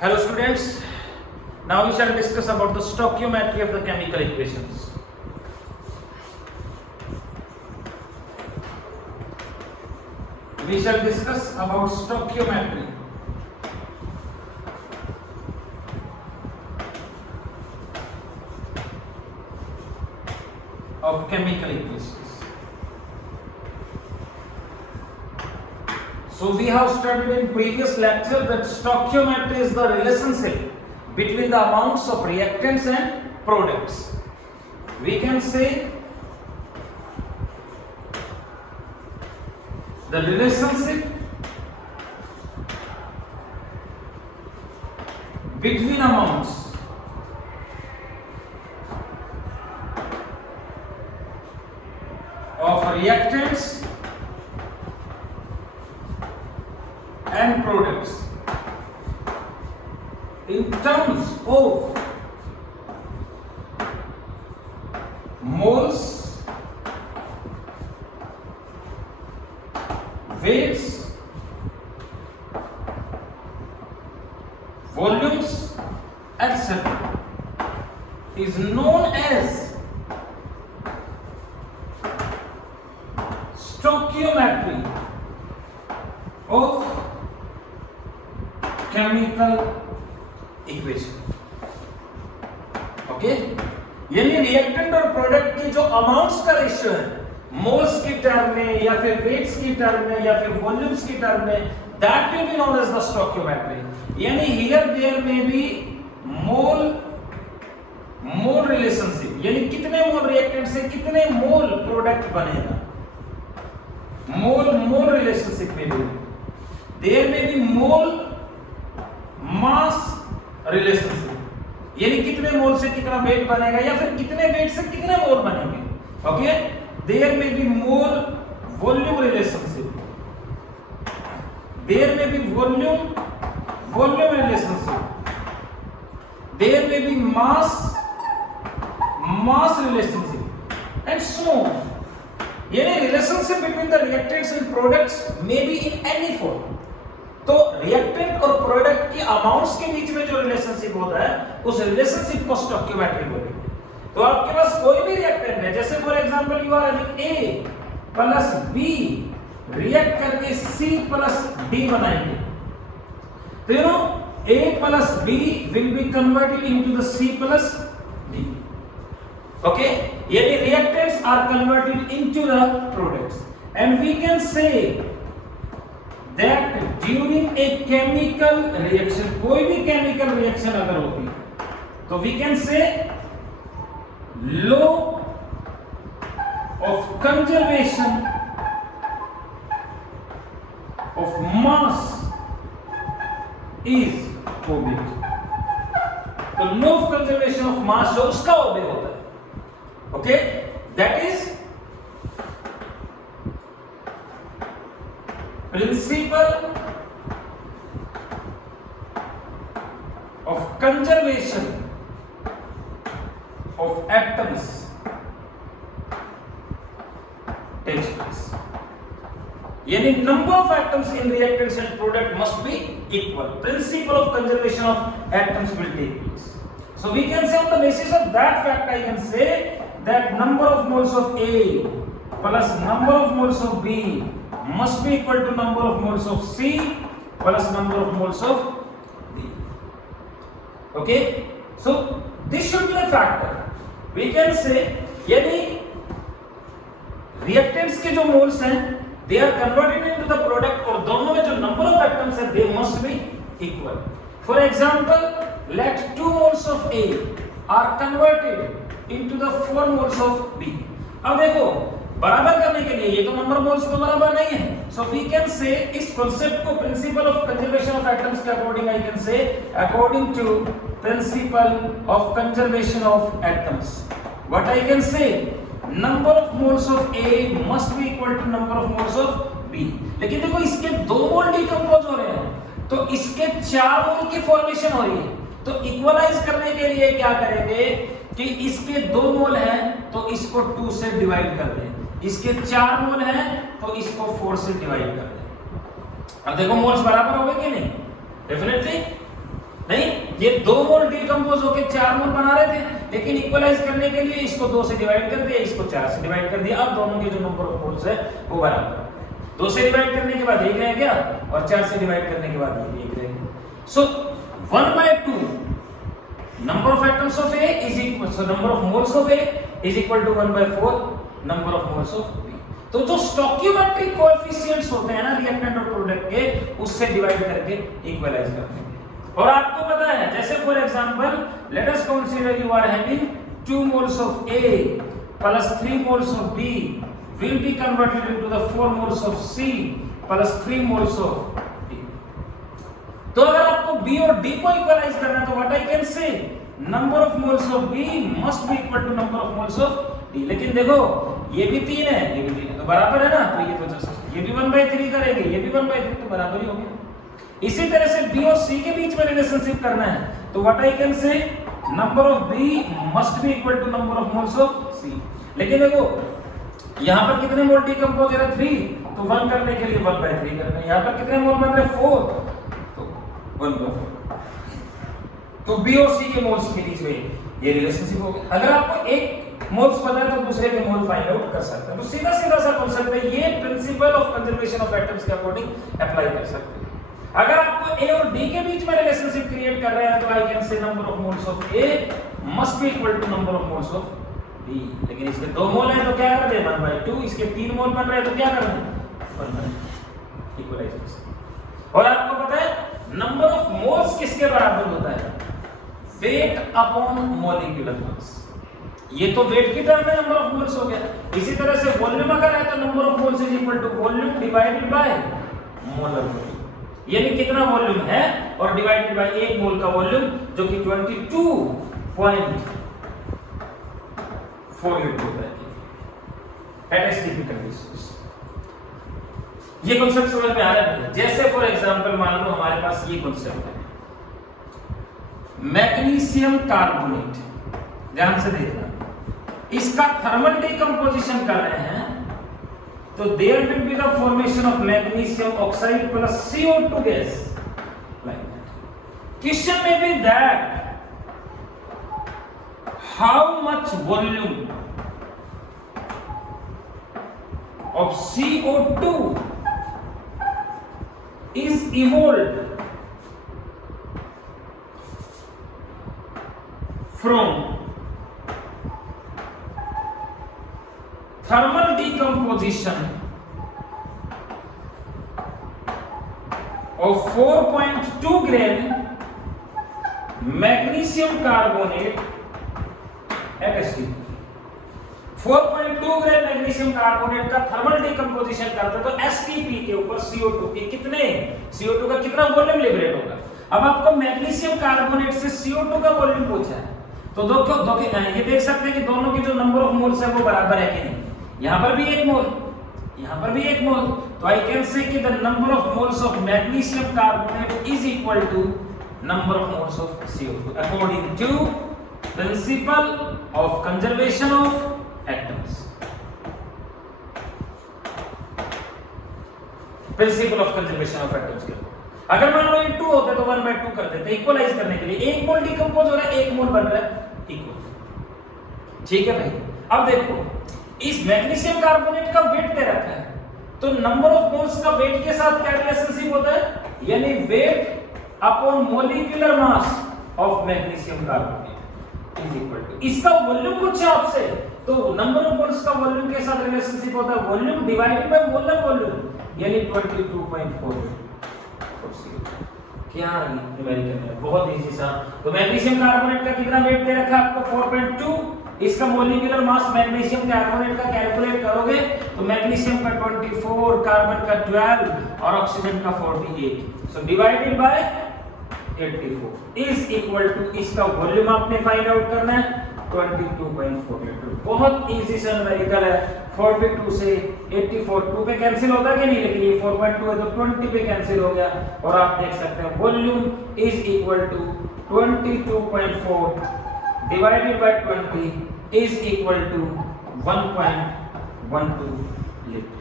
Hello students, now we shall discuss about the stoichiometry of the chemical equations. We shall discuss about stoichiometry of chemical equations. So we have studied in previous lecture that stoichiometry is the relationship between the amounts of reactants and products. We can say the relationship between amounts of reactants and products in terms of moles, weights, volumes, etc. is known as stoichiometry of chemical equation. Okay, यानी reactant और product की जो amounts का ratio है moles की term में या फिर वेट्स की टर्म में या फिर वॉल्यूम्स की टर्म में, that will be known as the stoichiometry. यानी here there may be mole relationship, यानी कितने मोल रिएक्टेंट से कितने मोल प्रोडक्ट बनेगा. मोल रिलेशनशिप में भी there may be mole mass relationship, यानी कितने मोल से कितना वेट बनेगा या फिर कितने वेट से कितने मोल बनेंगे. Okay, there may be mole volume relationship, there may be volume relationship, there may be mass relationship and so on. यानी relationship between the reactants and products may be in any form. तो reactant और product की amounts के बीच में जो relationship होता है उस रिलेशनशिप को स्टोइकियोमेट्री बोलेंगे. तो आपके पास कोई भी रिएक्टेंट है, जैसे for example you are having A plus B react करके C प्लस D बनाएंगे, तो you know A plus B will be converted into the C plus D. Okay, यानी reactants are converted into the products and we can say that during a chemical reaction, कोई भी chemical reaction अगर होती है तो we can say law of conservation of mass is obeyed. तो law of conservation of mass जो उसका obey होता है, okay, that is principle of conservation of atoms takes place. यानी number of atoms in reactants and product must be equal. Principle of conservation of atoms will take place. So we can say on the basis of that fact I can say that number of moles of A plus number of moles of B must be equal to number of moles of C plus number of moles of D. Okay, so this should be a factor. We can say यदि reactants के जो moles हैं they are converted into the product और दोनों में जो number of atoms हैं they must be equal. For example, let 2 moles of A are converted into the 4 moles of B. अब देखो बराबर करने के लिए ये तो नंबर मोल्स तो बराबर नहीं है, सो वी कैन से इस कांसेप्ट को principle of conservation of atoms के according I can say according to principle of conservation of atoms what I can say number of moles of A must be equal to number of moles of B. लेकिन देखो इसके 2 मोल decompose हो रहे हैं तो इसके 4 मोल की फॉर्मेशन हो रही है, तो इक्वलाइज करने के लिए क्या करेंगे कि इसके 2 मोल हैं तो इसको 2 से डिवाइड कर दें, इसके 4 मोल हैं तो इसको 4 से डिवाइड कर दें. अब देखो मोल्स बराबर हो गए कि नहीं? डेफिनेटली नहीं ये 2 मोल डिकम्पोज होकर 4 मोल बना रहे थे, लेकिन इक्वलाइज करने के लिए इसको 2 से डिवाइड कर दिया, इसको 4 से डिवाइड कर दिया। अब दोनों के जो नंबर ऑफ मोल्स है वो बराबर है। 2 से डिवाइड करने के बाद 1 रह गया और 4 से डिवाइड करने के बाद ये 1 रह गया। सो 1/2 number of atoms of A is equal, so number of moles of A is equal to 1/4 number of moles of B। तो जो स्टोइकियोमेट्रिक कोएफिशिएंट्स होते हैं ना रिएक्टेंट और प्रोडक्ट के, उससे डिवाइड करके इक्वलाइज करते हैं। और आपको पता है, जैसे for example let us consider you are having 2 moles of A plus 3 moles of B will be converted into the 4 moles of C plus 3 moles of D। तो अगर आपको B और D को इक्वलाइज करना है तो what I can say, number of moles of B must be equal to number of moles of D। लेकिन देखो ये भी 3 है, ये भी 3 है, तो बराबर है ना, तो ये तो जस्ट ये भी 1/3 करेंगे, ये भी 1/3, तो बराबर ही हो गया। इसी तरह से B और C के बीच में रिलेशनशिप करना है तो what I can say, number of B must be equal to number of moles of C। लेकिन देखो यहाँ पर कितने मोल डिकम्पोज है 3, तो 1 करने के लिए 1/3 करना है। यहाँ पर कितने मोल बन रहे 4, 1/4। तो B और C के मोल्स के बीच में ये रिलेशनशिप हो गया। अगर आपको एक मोल्स पता है तो दूसरे के मोल फाइंड आउट कर सकते हैं। तो सीधा सीधा सा कांसेप्ट है, ये principal of conservation of atoms के अकॉर्डिंग अप्लाई कर सकते हैं। अगर आपको A और D के बीच में रिलेशनशिप क्रिएट कर रहे हैं तो I can say number of moles of A must be equal to number of moles of D। लेकिन इसके 2 मोल हैं तो क्या कर दे 1/2, इसके 3 मोल बन रहे हैं तो क्या कर दें 1/2 इक्वलाइज। और आपको पता है नंबर ऑफ मोल्स किसके बराबर होता है, वेट अपॉन मॉलिक्यूलर मास। ये तो वेट की टर्म में नंबर ऑफ मोल्स हो गया। इसी तरह से वॉल्यूम अगर है तो number of moles is equal to volume divided by molar volume, यानी कितना वॉल्यूम है और डिवाइडेड बाय 1 मोल का वॉल्यूम जो कि 22.48 होता है एट एसटीपी कंडीशंस। ये कांसेप्ट समझ में आ रहा है। जैसे फॉर एग्जांपल मान लो हमारे पास ये कांसेप्ट है मैग्नीशियम कार्बोनेट, ध्यान से देखना, इसका थर्मल डिकम्पोजिशन कर रहे हैं तो there will be the formation of magnesium oxide plus CO2 gas like that. Question may be that how much volume of CO2 is evolved from thermal decomposition of 4.2 gram magnesium carbonate at STP। 4.2 gram magnesium carbonate का thermal decomposition करते तो STP के ऊपर CO2 के कितने, CO2 का कितना volume liberate होगा। अब आपको मैग्नीशियम कार्बोनेट से CO2 का वॉल्यूम पूछा है तो दो ये देख सकते हैं कि दोनों की जो नंबर ऑफ मोल्स है वो बराबर है कि नहीं। यहाँ पर भी 1 मोल, यहाँ पर भी 1 मोल, तो आई कैन से कि the number of moles of magnesium carbonate is equal to number of moles of CO2 according to principle of conservation of atoms. Principle of conservation of atoms के अगर मान लो ये 2 होते तो 1/2 कर देते इक्वलाइज करने के लिए। 1 मोल डिकम्पोज हो रहा है, 1 मोल बन रहा है इक्वल। ठीक है भाई, अब देखो इस मैग्नीशियम कार्बोनेट का वेट दे रखा है तो नंबर ऑफ मोल्स का वेट के साथ क्या रिलेशनशिप होता है, यानी weight upon molecular mass of magnesium carbonate is equal to, इसका वॉल्यूम पूछा आपसे तो नंबर ऑफ मोल्स का वॉल्यूम के साथ रिलेशनशिप होता है volume divided by molar volume, यानी 22.4। क्या न्यूमेरिकल है, बहुत इजी सा। तो मैग्नीशियम कार्बोनेट का कितना वेट दे रखा है आपको 4.2, इसका मॉलिक्यूलर मास मैग्नीशियम कार्बोनेट का कैलकुलेट करोगे तो मैग्नीशियम का 24, कार्बन का 12 और ऑक्सीजन का 48, so divided by 84 is equal to इसका वॉल्यूम आपने फाइंड आउट करना है 22.48। बहुत इजी सा न्यूमेरिकल है। 42 से 84 2 पे कैंसिल होगा कि नहीं, लेकिन ये 4.2 है तो 20 पे कैंसिल हो गया और आप देख सकते हैं volume is equal to 22.4 divided by 20 is equal to 1.12 litre.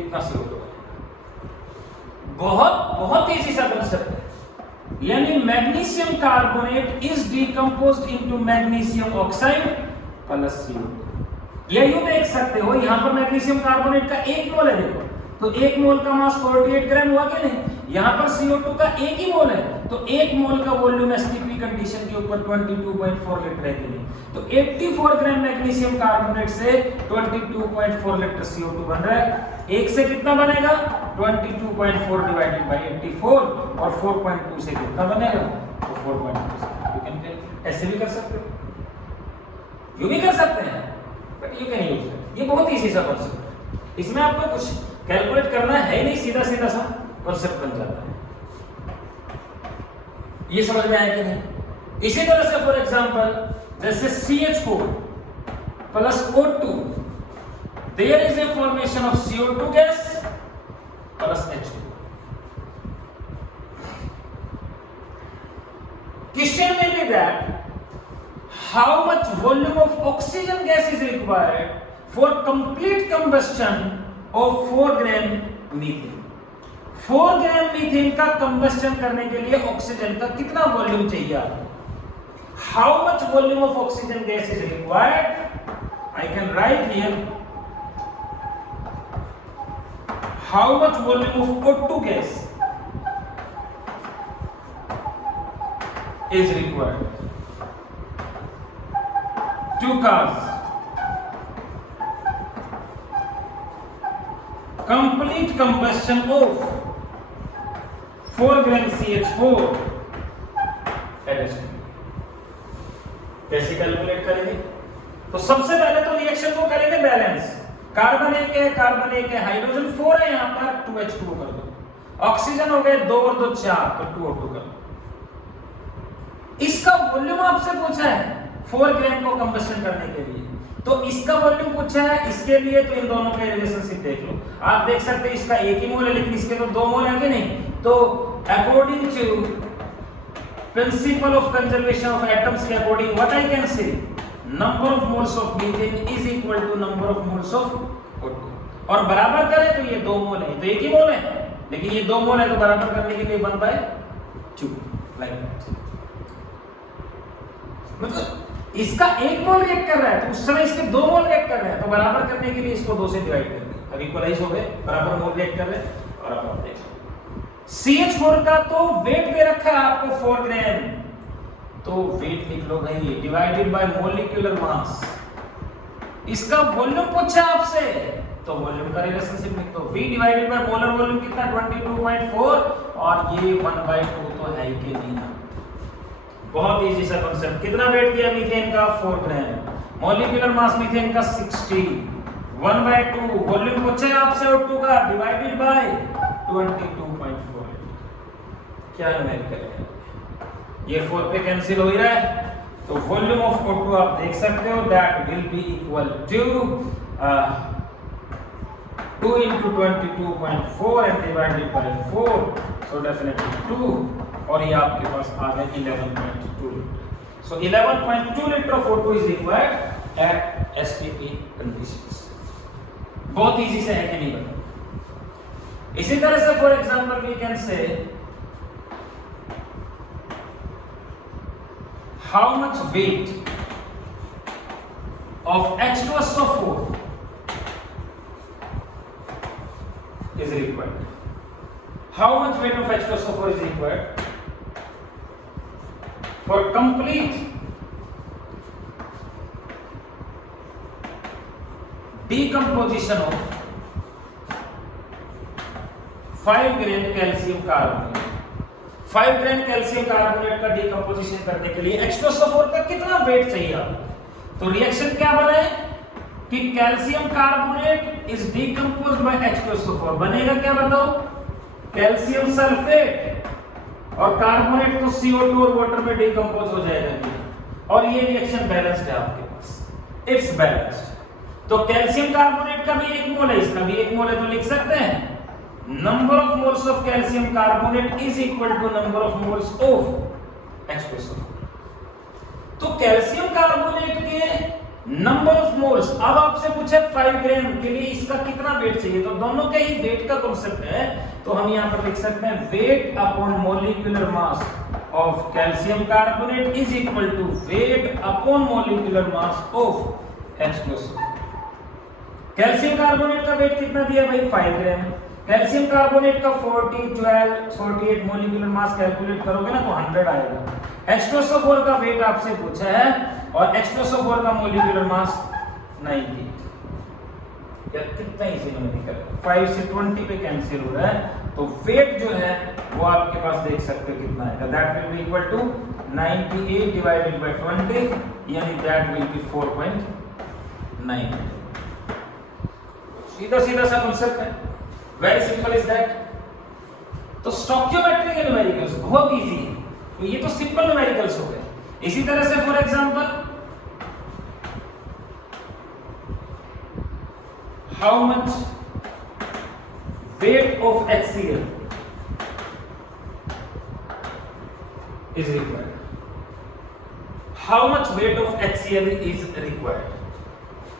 इतना CO2 है। बहुत बहुत इजी सा कांसेप्ट है, यानी magnesium carbonate is decomposed into magnesium oxide plus CO2। ये यूं देख सकते हो, यहां पर मैग्नीशियम कार्बोनेट का 1 मोल है, देखो तो 1 मोल का मास 48 ग्राम हुआ कि नहीं। यहां पर CO2 का 1 ही मोल है, तो 1 मोल का वॉल्यूम एसटीपी कंडीशन के ऊपर 22.4 लीटर है कि नहीं। तो 84 ग्राम मैग्नीशियम कार्बोनेट से 22.4 लीटर CO2 बन रहा है। 1 से कितना बनेगा 22.4 डिवाइडेड बाय 84, और 4.2 से कितना बनेगा तो 4.2। ऐसे भी कर सकते हो, यूं भी कर सकते हैं, but you can use it. ये बहुत इजी सा कॉन्सेप्ट है, इसमें आपको कुछ कैलकुलेट करना है नहीं, सीधा सीधा सा कॉन्सेप्ट बन जाता है। ये समझ में आया कि नहीं। इसी तरह से फॉर एग्जांपल जैसे CH4 plus O2, there is a formation of CO2 gas plus H2। Question में भी that how much volume of oxygen gas is required for complete combustion of 4 gram methane। 4 gram methane का combustion करने के लिए oxygen का कितना volume चाहिए आपको। How much volume of oxygen gas is required, I can write here how much volume of O2 gas is required to cause complete combustion of 4 gram CH4 at H2। कैसे calculate करेंगे, तो सबसे पहले तो reaction को करेंगे balance. Carbon 1 है, carbon 1 है, हाइड्रोजन 4 है, यहां पर 2H2 कर दो, ऑक्सीजन हो गए 2 और 2 4, तो 2O2 कर दो। इसका वॉल्यूम आपसे पूछा है 4 ग्राम को कंबस्टन करने के लिए, तो इसका वॉल्यूम पूछा है, इसके लिए तो इन दोनों के रिलेशनशिप देख लो। आप देख सकते हैं इसका 1 ही मोल है, लेकिन इसके तो 2 मोल है कि नहीं। तो according to principle of conservation of atoms के according what I can say number of moles of methane is equal to number of moles of O2। और बराबर करें तो ये 2 मोल है, तो 1 ही मोल है, लेकिन ये 2 मोल है तो बराबर करने के लिए 1/2 लाइक दैट। मतलब इसका 1 मोल रिएक्ट कर रहा है तो उस समय इसके 2 मोल रिएक्ट कर रहे हैं, तो बराबर करने के लिए इसको 2 से डिवाइड कर दें, अब इक्वलाइज हो गए, बराबर मोल रिएक्ट कर रहे हैं। और अब आप देखिए CH4 का तो वेट दे रखा है आपको 4 ग्राम, तो वेट लिख लो भाई डिवाइडेड बाय मॉलिक्यूलर मास। इसका वॉल्यूम पूछा आपसे, तो वॉल्यूम का रिलेशनशिप लिख दो, V divided by molar volume कितना 22.4, और ये 1/2 तो है ही कि नहीं। बहुत इजी सा कांसेप्ट। कितना वेट दिया मीथेन का 4 ग्राम, मॉलिक्यूलर मास मीथेन का 60, 1/2 वॉल्यूम पूछा है आपसे O2 का डिवाइडेड बाय 22.4। क्या न्यूमेरिकल है ये, 4 पे कैंसिल हो ही रहा है, तो वॉल्यूम ऑफ O2 आप देख सकते हो that will be equal to 2 into 22.4 and divided by 4, so definitely 2, और ये आपके पास आ गया 11.2 litre. So 11.2 litre of O2 is required at STP conditions। बहुत इजी से है कि नहीं बता। इसी तरह से for example we can say how much weight of H2SO4 is required। How much weight of H2SO4 is required for complete decomposition of 5 gram calcium carbonate. 5 gram calcium carbonate का डिकम्पोजिशन करने के लिए H2SO4 का कितना wait चाहिए आपको। तो reaction क्या बना है कि calcium carbonate is decomposed by H2SO4, बनेगा क्या बताओ, कैल्शियम सल्फेट, और कार्बोनेट तो CO2 और वाटर में डिकम्पोज हो जाएगा, और ये रिएक्शन बैलेंस्ड है आपके पास, इट्स बैलेंस्ड। तो कैल्शियम कार्बोनेट का भी 1 मोल है, इसका भी 1 मोल है, तो लिख सकते हैं number of moles of calcium carbonate is equal to number of moles of H2SO4। तो कैल्शियम कार्बोनेट के नंबर ऑफ मोल्स, अब आपसे पूछे 5 ग्राम के लिए इसका कितना वेट चाहिए, तो दोनों के ही वेट का कॉन्सेप्ट है, तो हम यहां पर लिख सकते हैं weight upon molecular mass of calcium carbonate is equal to weight upon molecular mass of H2SO। Calcium carbonate का वेट कितना दिया भाई 5 ग्राम, कैल्शियम कार्बोनेट का 48 मॉलिक्यूलर मास कैलकुलेट करोगे ना तो 100 आएगा। H2SO4 का वेट आपसे पूछा है और H2SO4 का मॉलिक्यूलर मास 90। यार कितना इजी न्यूमेरिकल है, 5 से 20 पे कैंसिल हो रहा है, तो वेट जो है वो आपके पास देख सकते हो कितना आएगा, that will be equal to 98 divided by 20, यानी दैट विल बी 4.9। सीधा सीधा सा कांसेप्ट है, वेरी सिंपल इज दैट। तो स्टोइकियोमेट्रिक न्यूमेरिकल्स बहुत इजी है, तो ये तो सिंपल न्यूमेरिकल्स हो गए। इसी तरह से for example how much weight of HCl is required, how much weight of HCl is required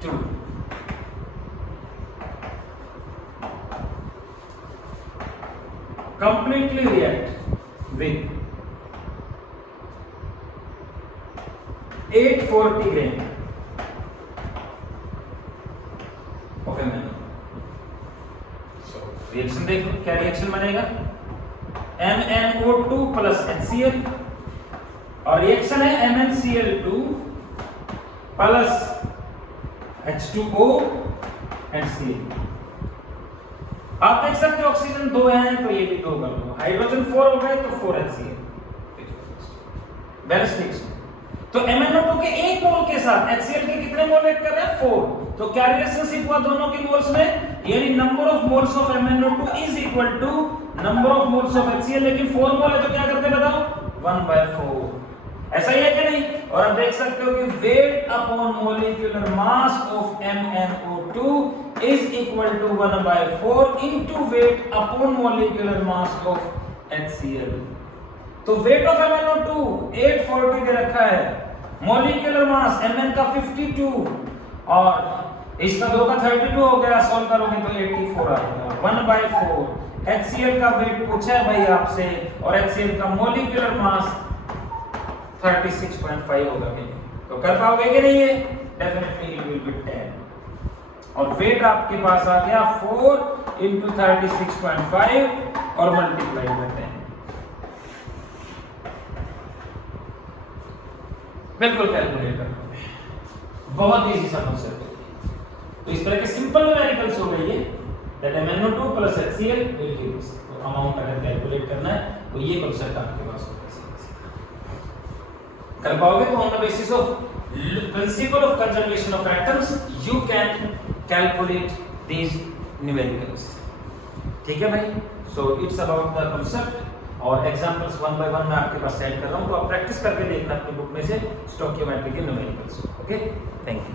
to completely react with 840 gram of MnO। So reaction देखो क्या रिएक्शन बनेगा, MnO2 प्लस HCl, और reaction है MnCl2 plus H2O and Cl। आप देख सकते हो oxygen 2 है तो ये भी 2 कर लो, हाइड्रोजन 4 हो गए तो 4 HCl बैलेंस। तो MnO2 के 1 मोल के साथ HCl के कितने मोल ऐड कर रहे हैं 4, तो क्या रिलेशनशिप हुआ दोनों के मोल्स में, यानी number of moles of MnO2 is equal to number of moles of HCl, लेकिन 4 मोल है तो क्या करते हैं बताओ 1/4, ऐसा ही है कि नहीं। और आप देख सकते हो कि weight upon molecular mass of MnO2 is equal to 1/4 into weight upon molecular mass of HCl। तो वेट ऑफ MnO2 840 दे रखा है, मॉलिक्यूलर मास Mn का 52 और इसका 2 का 32 हो गया, सॉल्व करोगे तो 84 आएगा, 1/4। HCl का वेट पूछा है भाई आपसे और HCl का मॉलिक्यूलर मास 36.5 होगा कि तो कर पाओगे कि नहीं, ये डेफिनेटली इट विल बी 10, और वेट आपके पास आ गया 4 into 36.5 और मल्टीप्लाई बाय 10। बिल्कुल कैलकुलेट कर बहुत इजी सा कांसेप्ट है। तो इस तरह के सिंपल न्यूमेरिकल्स हो गई है that MnO2 plus HCl will give this. तो अमाउंट अगर कैलकुलेट करना है तो ये कांसेप्ट आपके पास होगा, कर पाओगे तो on the basis of principal of conservation of atoms you can calculate these numericals. ठीक है भाई, so it's about the concept, और एग्जांपल्स 1 बाय 1 मैं आपके पास सेंड कर रहा हूं, तो आप प्रैक्टिस करके देखना अपनी बुक में से stoichiometric numericals. Okay, thank you.